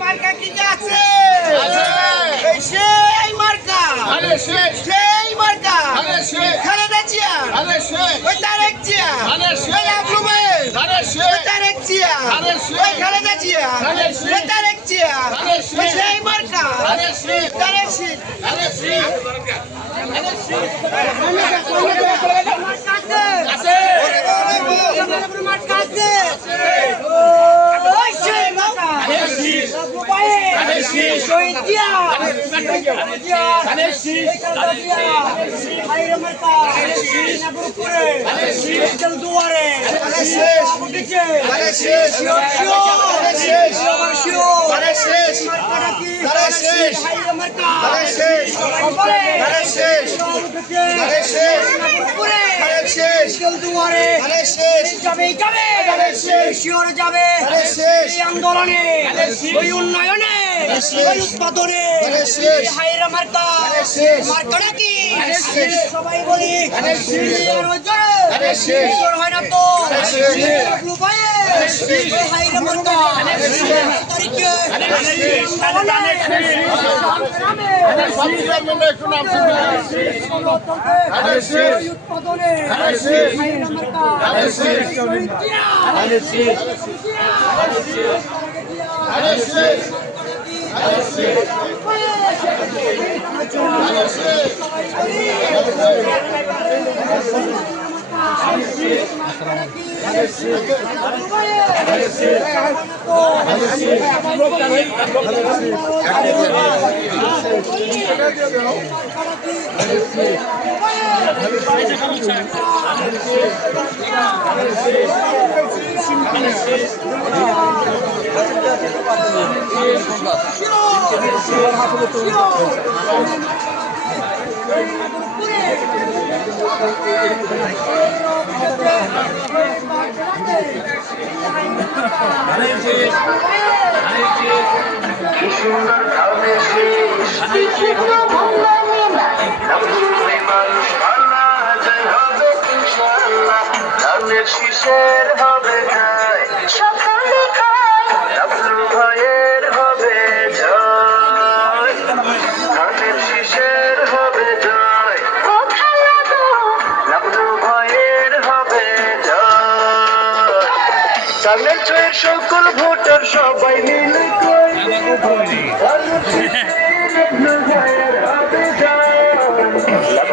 মার্কা কি আছে? সেই মার্কা, সেই মার্কা, খালেদা জিয়া, ওই তারেক জিয়া, ওই আবু ভাই, ওই তারেক জিয়া, ওই খালেদা জিয়া, ওই তারেক জিয়া, ওই সেই মার্কা, তারেক শীত, আন্দোলনে ওই উন্নয়নে ওই উৎপাদনে মার্কাটা কি সবাই বলি হয় না তো শিশের হবে জয় সকলে খায় ডাবলু ভাইয়ের হবে জয় ধানের শিশের হবে জয় কোথায় ডাবলু ভাইয়ের হবে জয় ধানের জয়ের সকল ভোটার সবাই মিলে